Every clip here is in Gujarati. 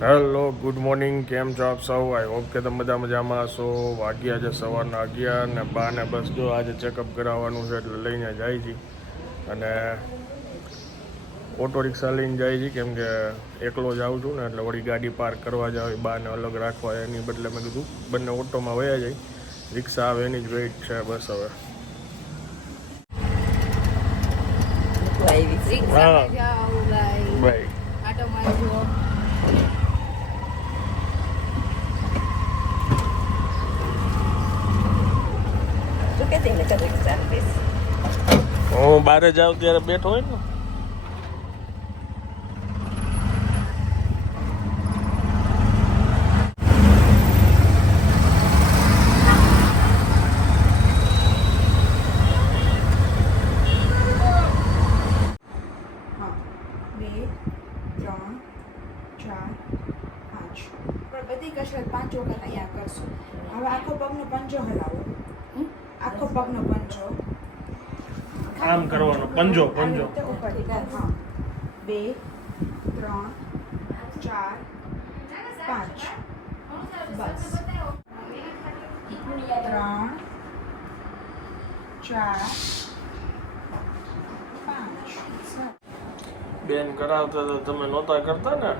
હેલો ગુડ મોર્નિંગ, કેમ છો આપ સૌ? આઈ હોપ કે તમે બધા મજામાં હશો. વાગ્યા છે સવારના 11 ને બાને બસ જો આજે ચેકઅપ કરાવવાનું છે એટલે લઈને જાય છે. અને ઓટો રિક્ષા લઈને જાય છે કેમ કે એકલો જ આવું છું ને એટલે વળી ગાડી પાર્ક કરવા જાવ બાને અલગ રાખવા એની બદલે મેં કીધું બંને ઓટોમાં વયા જાય. રિક્ષા આવે એની જ વેઇટ છે બસ હવે. હા ભાઈ હું બારે જાઉં ત્યારે બેઠો હોય ને. બધી કસરત 5 વખત અહીંયા કરશું. હવે આખો પગનો પંજો હલાવો. આખો પગનો પંજો આમ કરવાનો પંજો પંજો. ઉપર 2 3 4 5 બસ 3 4 5 બેન કરાવતા તો તમે નહોતા કરતા ને.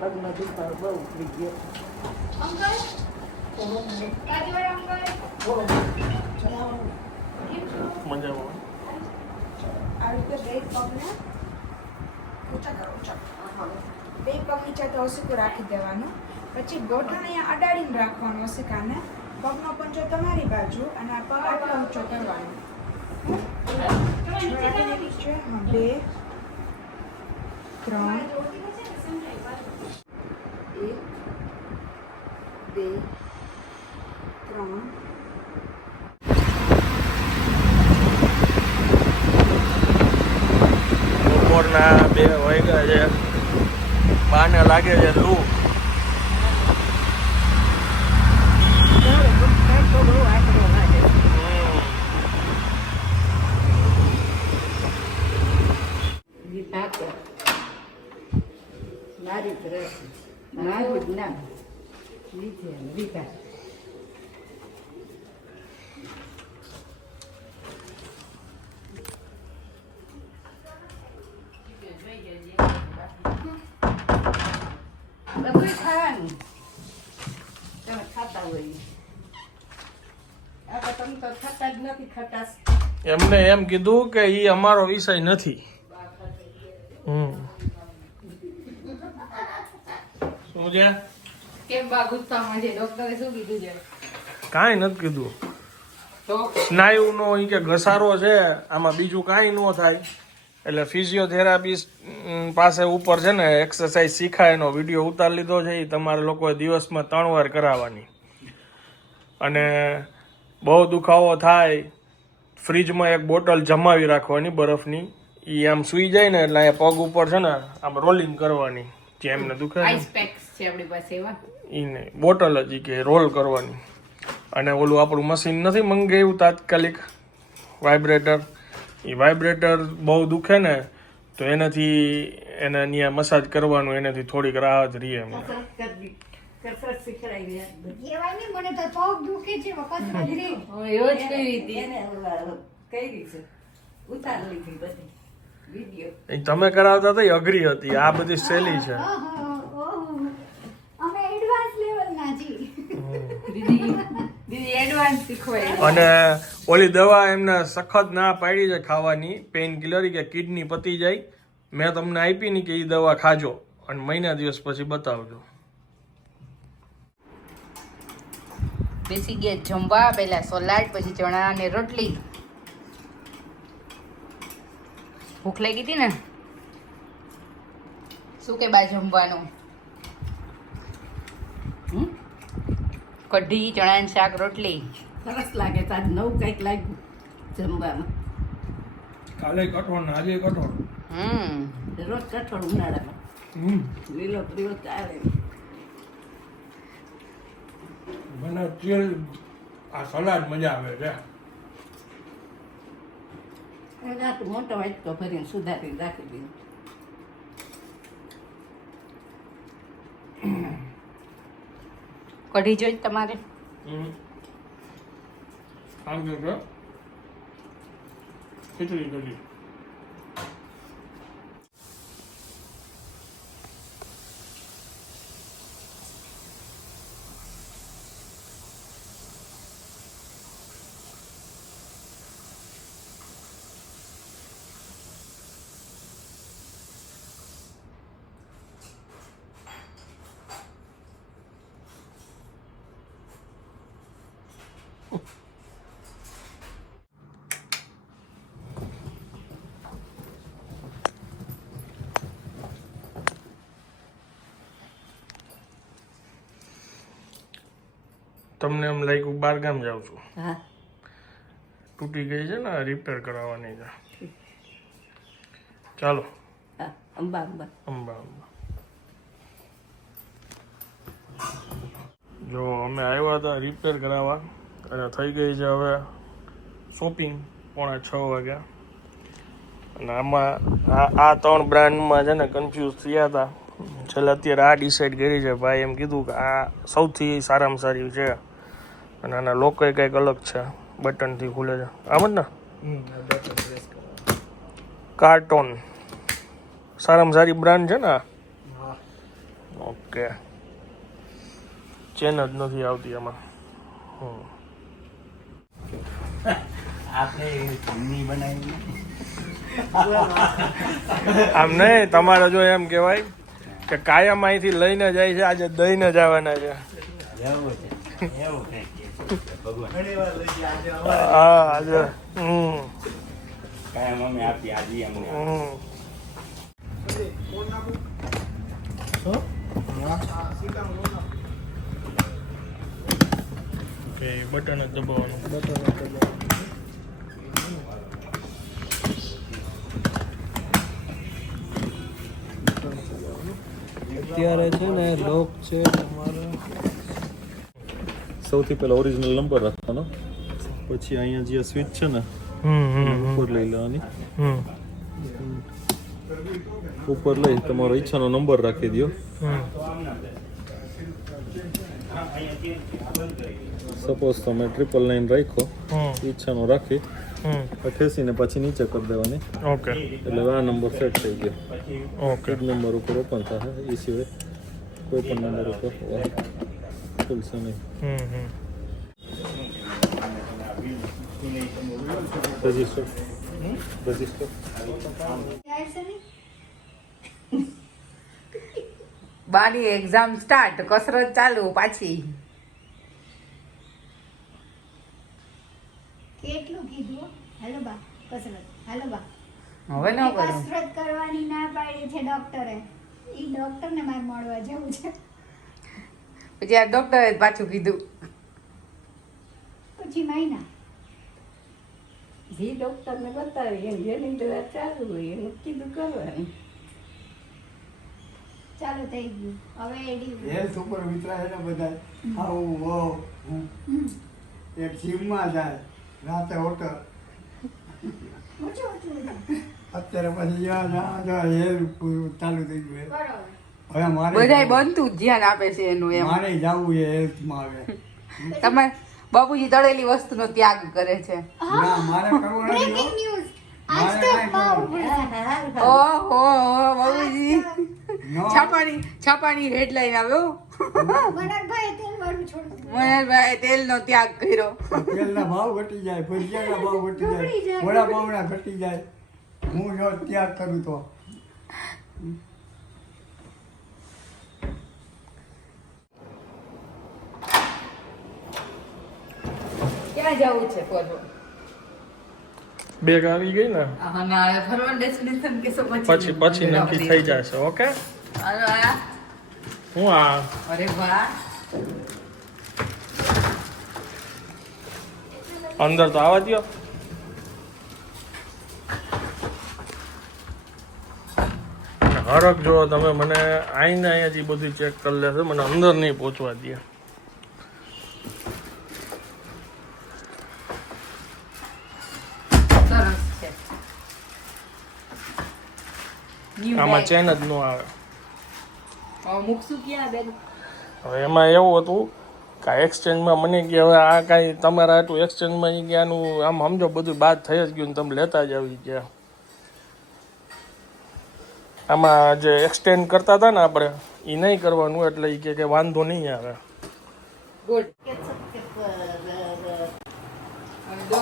પગનો દુખાવો બહુ ઉતરી ગયો. મજામાં આ રીતે બે પગને ઊંચા કરો ઊંચા. બે પગ નીચે તો ઓસીકું રાખી દેવાનું. પછી ગોઠણ અહીંયા અડાડીને રાખવાનું ઓસીકાને. પગનો પંજો તમારી બાજુ અને આ પગ આટલો ઊંચો કરવાનો. 2 3 1 2 3 બપોરના 2 વાગ્યા છે. બાને લાગે છે લૂ. મારી તરફ મારું જ નામ લીધે વિકાસ. બધું ખાવાનું તમે ખાતા હોય. આ તમે તો ખાતા જ નથી. ખટાશ એમને એમ કીધું કે એ અમારો વિષય નથી. શું છે? કેમ બા ગુસ્સામાં છે? ડોક્ટરે શું કીધું છે? કાંઈ નથી કીધું. તો સ્નાયુનો ઈ કે ઘસારો છે, આમાં બીજું કાંઈ ન થાય. એટલે ફિઝિયોથેરાપિસ્ટ પાસે ઉપર છે ને એક્સરસાઇઝ શીખાય એનો વિડીયો ઉતારી લીધો છે. એ તમારે લોકોએ દિવસમાં 3 વાર કરાવવાની. અને બહુ દુખાવો થાય ફ્રીજમાં એક બોટલ જમાવી રાખવાની બરફની. એ આમ સૂઈ જાય ને એટલે અહીંયા પગ ઉપર છે ને આમ રોલિંગ કરવાની. જે એમને દુખે આઈસ પેક્સ છે આપણી પાસે એવા. એને બોટલ જ કે રોલ કરવાની. અને ઓલું આપણું મશીન નથી મંગાવ્યું તાત્કાલિક વાઇબ્રેટર. એ વાઇબ્રેટર બહુ દુખે ને તો એનાથી એને ત્યાં મસાજ કરવાનું. એનાથી થોડીક રાહત રહે એમ. કસરત શીખડાવી કહેવાય મને તો પગ દુખે છે વખત હાજરી રોજ કરી હતી એને કરી છે. ઉતાર લીધી બધી વિડીયો. એ તમે કરાવતા હતા એ અઘરી હતી. આ બધી સહેલી છે. અમે એડવાન્સ લેવલના છીએ. દીદી એડવાન્સ શીખવાય. અને ઓલી દવા એમને સખત ના પાડી છે ખાવાની, પેઇન કિલર કે કિડની પતી જાય. મેં તમને આપી ની કે એ દવા ખાજો અને મહિના દિવસ પછી બતાવજો. બેસી ગયા જમવા. પહેલા સલાડ, પછી ચણા અને રોટલી. ભૂખ લાગી હતી ને? શું કે બા જમવાનું? કઢી, ચણાનું શાક, રોટલી. સરસ લાગે. તાજ નવું કંઈક લાગ્યું જમવામાં. કાલે કઠોળ આજે કઠોળ. રોજ કઠોળ ઉનાળામાં. લીલો પ્રિયો ચાલે. મને તેલ આ સલાડ મજા આવે છે. રાત મોટો વાટકો ભરીને સુધારીને રાખી દીધું. કઢી જોઈ તમારે ખીચડી કરી તમને એમ લાગ્યું બાર ગામ જાઉં છું હા તૂટી ગઈ છે ને રિપેર કરાવવાની છે ચાલો હા અંબા અંબા અંબા અંબા જો અમે આવ્યા હતા રિપેર કરાવવા અને થઈ ગઈ છે હવે શોપિંગ 5:45 વાગ્યા અને આમાં આ 3 બ્રાન્ડમાં છે ને કન્ફ્યુઝ થયા હતા છેલ્લે અત્યારે આ ડિસાઈડ કરી છે ભાઈ એમ કીધું કે આ સૌથી સારામાં સારી છે અને આના લોકોએ કંઈક અલગ છે બટનથી ખુલે છે આમ જ ને કાર્ટોન સારામાં સારી બ્રાન્ડ છે ને ઓકે ચેન જ નથી આવતી આમાં આમ નહીં તમારે જો એમ કહેવાય કે કાયમ અહીંથી લઈને જાય છે આજે દઈને જવાના છે હા આજે ઓકે બટન જ દબાવવાનું અત્યારે છે ને લોક છે તમારે સૌથી પહેલા ઓરિજિનલ નંબર રાખવાનો પછી અહીંયા જે સ્વિચ છે ને ઉપર લઈ લેવાની ઉપર લઈ તમારો ઈચ્છાનો નંબર રાખી દો સપોઝ તમે 999 રાખો ઈચ્છાનો રાખી 88 ને પછી નીચે કરી દેવાની ઓકે એટલે આ નંબર સેટ થઈ ગયો ઓકે એ નંબર ઉપર ઓપન થશે એ સિવાય કોઈ પણ નંબર ઉપર ખુલશે નહીં રજિસ્ટર બાની એક્ઝામ સ્ટાર્ટ કસરત ચાલુ પાછી કેટલું કીધું હાલો બા કસરત હાલો બા હવે ન કરું કસરત કરવાની ના પાડી છે ડોક્ટરે ઈ ડોક્ટરને મારે મળવા જવું છે પછી આ ડોક્ટરે પાછું કીધું પછી મહિના જે ડોક્ટરને બતાવી એમ જેની દવા ચાલુ હોય એનું કીધું કરવાનું ચાલુ થઈ ગયું હવે એડી હેલ્થ ઉપર વિતરાય છે બધા આવું બહુ એક જીમમાં જાય રાતે હોટલ ઊંચું અત્યારે પછી જ્યાં હેલ્થ ચાલુ થઈ ગયું બરોબર હવે મારે બધાય બનતું જ ધ્યાન આપે છે એનું એમ મારે જવું એ હેલ્થમાં આવે તમારે બાબુજી તળેલી વસ્તુનો ત્યાગ કરે છે ના મારે કરવું નથી બ્રેકિંગ હો. ન્યૂઝ આજ મારે તો કાંઈ બહુ કરવું. ઓહો બાબુજી નો, છાપાની હેડલાઈન આવ્યો મનોહરભાઈ તેલ વાળું છોડું મહેરભાઈ તેલનો ત્યાગ કર્યો તેલના ભાવ ઘટી જાય ભજીયાના ભાવ ઘટી ઘટી જાય જાય. વડાપાવના ઘટી જાય હું જો ત્યાગ કરું તો ક્યાં જવું છે ફરવા બેગ આવી ગઈ ને અને આ ફરવાનું ડેસ્ટિનેશન કેસો પછી નક્કી થઈ જશે ઓકે હું આ અરે વાહ અંદર તો આવવા દ્યો હરક જો તમે મને આઈને અહીંયાથી બધું ચેક કરી લેશો મને અંદર નહીં પહોંચવા દે સરસ છે આમાં ચેન જ ન આવે. મૂકશું ક્યાં બેન? હવે એમાં એવું હતું કે એક્સચેન્જમાં મને કે હવે આ કાંઈ તમારા આટલું એક્સચેન્જમાં ઈ કે આનું આમ સમજો બધું બાદ થઈ જ ગયું ને તમે લેતા જ આવી ગયા. આમાં જે એક્સટેન્ડ કરતા હતા ને આપણે એ નહીં કરવાનું એટલે એ કે વાંધો નહીં આવે. ગુડ.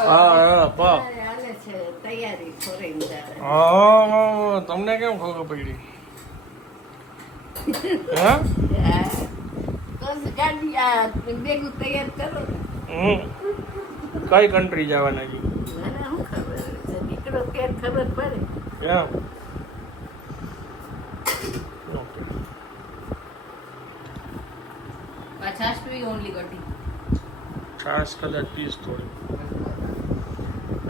હા પા હાલે છે તૈયારી ફોરેન જાય. હા તમને કેમ ખબર પડી? હા બસ ગાડી આ બેગું તૈયાર કરો. કઈ કન્ટ્રી જવાના છે? મને શું ખબર છે? નીકળો ત્યારે ખબર પડે. કેમ? ઓકે. છાશ પી ઓનલી ગોટી. છાશ કદાચ પીસ થોડી.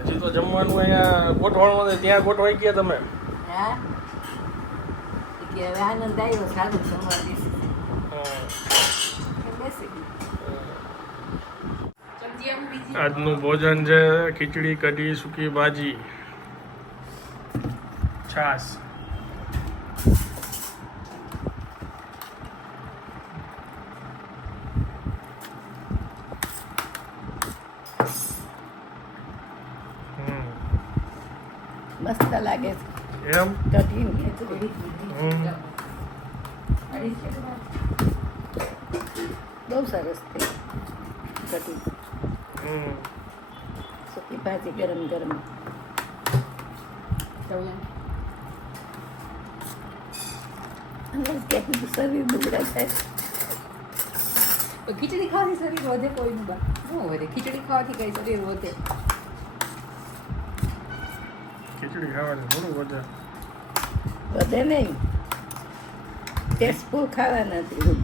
હજી તો જમવાનું અહીંયા ગોઠવણું છે ત્યાં ગોઠવાઈ ગયા તમે? હા કે હવે આનંદ આવ્યો સારું સમાધિ બેસી સબ્જી આમ બીજી આજનું ભોજન છે ખીચડી કઢી સૂકી ભાજી છાશ. મસ્ત લાગે છે એમ? કઠિન ખીચડી બહુ સરસ થઈ કઠિન સૂકી ભાજી ગરમ ગરમ કેટલું શરીર દુબળા થાય. ખીચડી ખાવાથી શરીર વધે કોઈનું બા ન વધે. ખીચડી ખાવાથી કઈ શરીર વધે? ખીચડી ખાવાની થોડું વધે. વધે નહીં ટેસ્ટફુલ ખાવા નથી.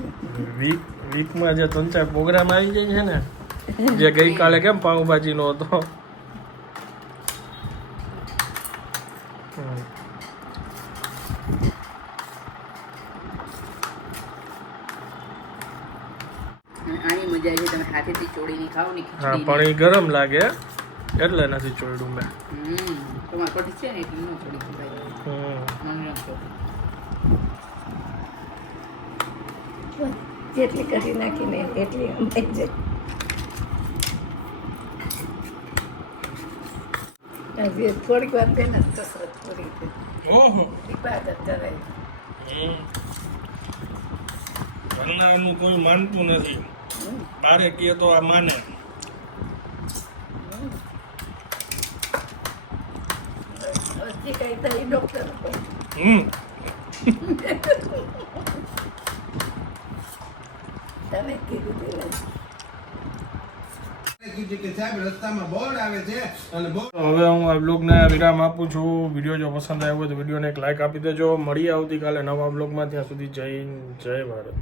વીકમાં જે 3-4 પ્રોગ્રામ આવી જાય છે ને જે ગઈકાલે કેમ પાઉંભાજીનો હતો આની મજા છે તમે હાથેથી ચોળીને ખાઓ ને હા ખીચડી. પણ એ ગરમ લાગે એટલે નથી ચોયડું મેં. તમારે કઢી છે ને એટલી ન થોડી ખવાય. મને નથી. જેટલી કરી નાખીને એટલી અંદાજ જાય. હજી થોડીક વાર પહેલા કસરત પૂરી થઈ. ઓહો ઇબાદત કરાય. ઘરનાનું કોઈ માનતું નથી. બારે કહે તો આ માને. જે કઈ થાય ડોક્ટર ઉપર. તમે કીધું હતું હવે હું આ બ્લોગને વિરામ આપું છું. વિડીયો જો પસંદ આવ્યો હોય તો વિડીયોને એક લાઈક આપી દેજો. મળીએ આવતીકાલે નવા બ્લોગમાં. ત્યાં સુધી જય ભારત.